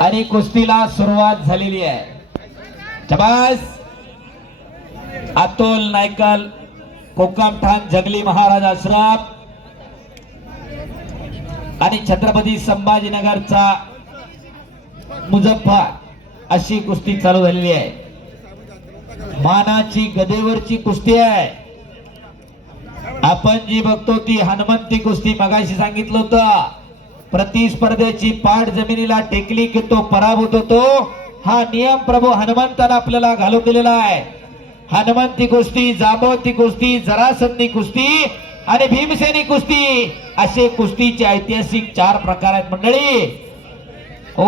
आणि कुस्तीला सुरुवात झालेली आहे. चबास अतुल नायकल कोकमठाण जगली महाराज आश्रम आणि छत्रपती संभाजीनगरचा मुजफ्फर अशी कुस्ती चालू झालेली आहे. मानाची गदेवरची कुस्ती आहे. आपण जी बघतो ती हनुमंती कुस्ती मगाशी सांगितलं होतं. प्रतिस्पर्धेची पाठ जमिनीला टेकली की तो पराभूत होतो. हा नियम प्रभू हनुमंतानं आपल्याला घालून दिलेला आहे. हनुमंती कुस्ती जांबवती कुस्ती जरासंधी कुस्ती आणि भीमसेनी कुस्ती असे कुस्तीचे ऐतिहासिक चार प्रकार आहेत मंडळी. हो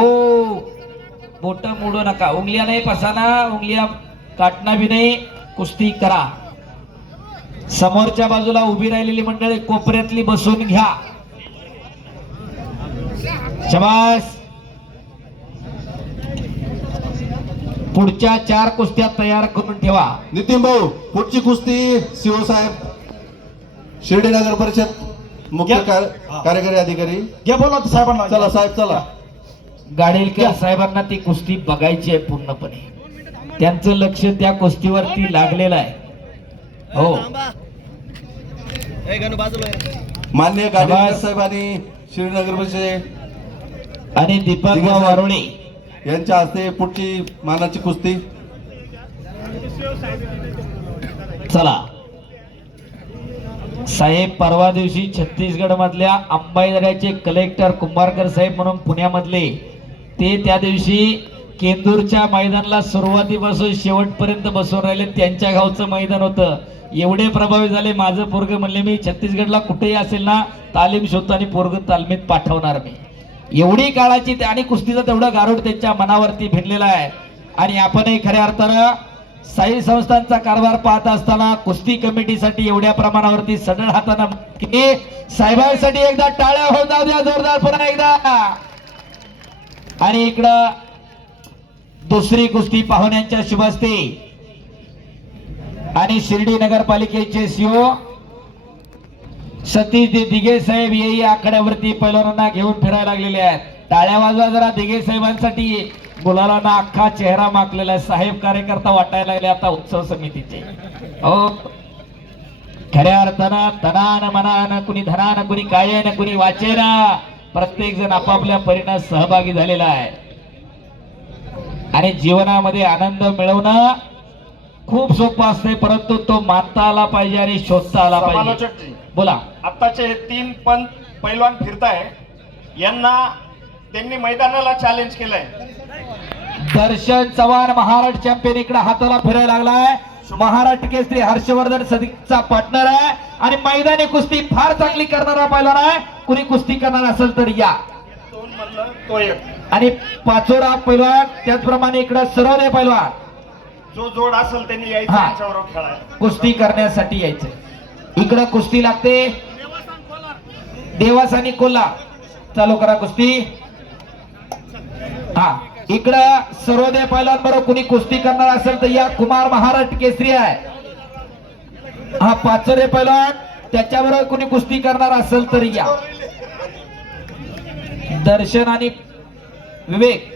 बोट मोडू नका. उंगलिया नाही पसाना उंगलिया काटणा बी नाही कुस्ती करा. समोरच्या बाजूला उभी राहिलेली मंडळी कोपऱ्यातली बसून घ्या. शबास. पुढच्या चार कुस्त्या तयार करून ठेवा. नितीन भाऊ पुढची कुस्ती शिव साहेब शिर्डी नगर परिषद मुख्य कार्यकारी अधिकारी. घ्या बोला साहेबांना. चला साहेब चला. गाडेलकर साहेबांना ती कुस्ती बघायची आहे पूर्णपणे. त्यांचं लक्ष त्या कुस्तीवरती लागलेलं आहे. हो. मान्य शाबास. साहेब आणि शिर्डी नगर परिषद आणि दीपक. वारोळे यांच्या हस्ते पुढची मानाची कुस्ती. चला. साहेब परवा दिवशी छत्तीसगड मधल्या अंबाईदऱ्याचे कलेक्टर कुंभारकर साहेब म्हणून पुण्यामधले ते त्या दिवशी केंदूरच्या मैदानाला सुरुवातीपासून शेवटपर्यंत बसून राहिले. त्यांच्या गावचं मैदान होतं. एवढे प्रभावी झाले माझं पोरग म्हणले मी छत्तीसगडला कुठेही असेल ना तालीम शोधतो आणि पोरग तालमीत पाठवणार मी. एवढी काळाची ते- आणि कुस्तीचं तेवढं गारुड त्यांच्या मनावरती भिनलेला आहे. आणि आपणही खऱ्या अर्थानं साई संस्थांचा कारभार पाहत असताना कुस्ती कमिटीसाठी एवढ्या प्रमाणावरती सडळ हाताना की साहेबांसाठी एकदा टाळ्या होऊन जाऊ द्या जोरदार पुन्हा एकदा. आणि इकडं दुसरी कुस्ती पाहुण्यांच्या शुभस्ते. आणि शिर्डी नगरपालिकेचे सीओ सतीश दिघे साहेब येई आखाड्यावरती पैलवानांना घेऊन फिरायला लागलेले आहेत. टाळ्या वाजवा जरा दिघे साहेबांसाठी. गुलालांना अख्खा चेहरा माकलेला आहे. साहेब कार्यकर्ता वाटायला लागले आता उत्सव समितीचे. हो. खऱ्या अर्थानं तनान मनान कुणी धनान कुणी कायेनं कुणी वाचेना. प्रत्येक जण आपापल्या परिणाम सहभागी झालेला आहे. आणि जीवनामध्ये आनंद मिळवणं खूप सोपं असते परंतु तो मानता आला पाहिजे आणि शोधता आला पाहिजे. बोला. आत्ताचे हे तीन पंत पैलवान फिरताय. यांना त्यांनी मैदानाला चॅलेंज केलंय. दर्शन चव्हाण महाराष्ट्र चॅम्पियन इकडे हाताला फिरायला लागलाय. महाराष्ट्र केसरी हर्षवर्धन सदीकचा पार्टनर आहे. आणि मैदानी कुस्ती फार चांगली करणारा पैलवान आहे. कुणी कुस्ती करणार असेल तर या. दोन म्हणलं तो एक. आणि पाचोरा पैलवान त्याचप्रमाणे इकडे सरवणे पैलवान. जो जोड असेल त्यांनी यायचं हा. त्यांच्याबरोबर खेळायला. कुस्ती करण्यासाठी यायचं इकडं कुस्ती लागते. देवास आणि कोल्हा चालू करा कुस्ती. हा इकडं सर्वोदय पैलवान बरोबर कुणी कुस्ती करणार असेल तर या कुमार महाराष्ट्र केसरी आहे. हा पाचोरे पैलवान त्याच्याबरोबर कुणी कुस्ती करणार असेल तर या. दर्शन आणि विवेक.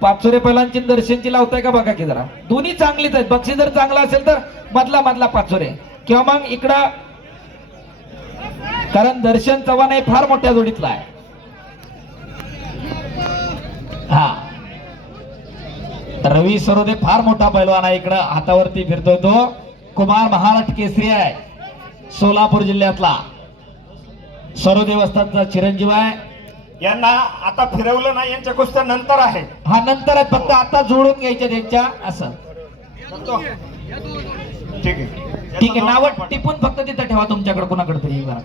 पाचोरे पैलांची दर्शनची लावताय का बघा की जरा. दोन्ही चांगलीच आहेत. बक्षी जर चांगला असेल तर मधला मधला पाचोरे किंवा मग इकडं कारण दर्शन चव्हाण हे फार मोठ्या जोडीतला आहे. हा. रवी सरोदे फार मोठा पैलवान आहे इकडं. हातावरती फिरतोय तो. कुमार महाराष्ट्र केसरी आहे. सोलापूर जिल्ह्यातला. सरोदे चिरंजीव आहे. यांना आता फिरवलं नाही यांच्या कुस्त्या नंतर आहे. हा नंतर आहेत फक्त आता जोडून घ्यायचे त्यांच्या असं. ठीक आहे. ठीक आहे नाव टिपून फक्त तिथं ठेवा तुमच्याकडे कोणाकडे तरी जरा.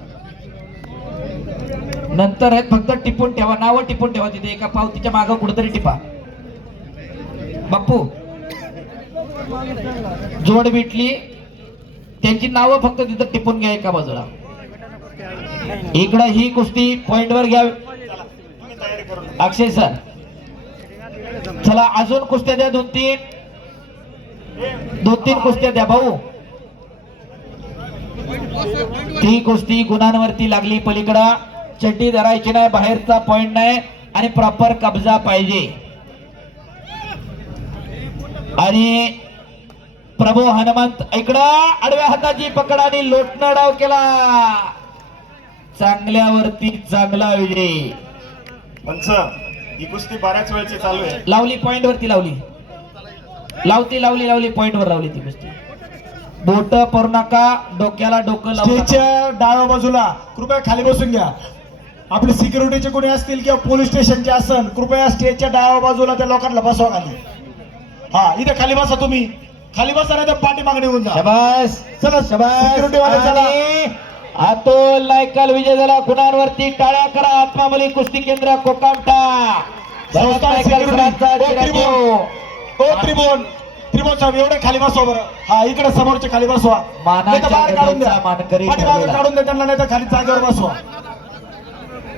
नंतर आहेत फक्त टिपून ठेवा नाव टिपून ठेवा तिथे एका पावतीच्या मागं कुठेतरी टिपा. बाप्पू जोड भेटली त्यांची नावं फक्त तिथं टिपून घ्या एका बाजूला. इकडं ही कुस्ती पॉइंट वर घ्या अक्षय सर चला अजून कुस्त्या द्या दोन तीन. दोन तीन कुस्त्या द्या भाऊ. ती कुस्ती गुणांवरती लागली पलीकडं. चड्डी धरायची नाही बाहेरचा पॉइंट नाही आणि प्रॉपर कब्जा पाहिजे. आणि प्रभू हनुमंत इकडं आडव्या हाताची पकड आणि लोटणं डाव केला. चांगल्यावरती चांगला विजय. पंच ही कुस्ती बऱ्याच वेळची चालू आहे. लावली पॉइंट वरती लावली. लावती लावली लावली पॉइंट वर लावली ती गोष्टी बोट परू नका डोक्याला डोकं लावू नका. स्टेजच्या डाव्या बाजूला कृपया खाली बसून घ्या. आपले सिक्युरिटीचे कोणी असतील किंवा पोलीस स्टेशनचे असन कृपया स्टेजच्या डाव्या बाजूला त्या लोकांना बसवा खाली. हा इथे खाली बसा तुम्ही. खाली बसा नाही तर पाठी मागणी होऊन जा. शबास. चला शबास. सिक्युरिटी वाले चला. आणि अतुल नायकाल विजय झाला गुणांवरती टाळ्या करा. आत्माबली कुस्ती केंद्र कोकामटा. त्रिभुवन. त्रिभुवन. साहेब एवढे खाली बसवा बरं. हा इकडे समोरचे खाली बसवा. बाहेर काढून द्या. काढून द्या त्यांना नाही तर खाली जागेवर बसवा.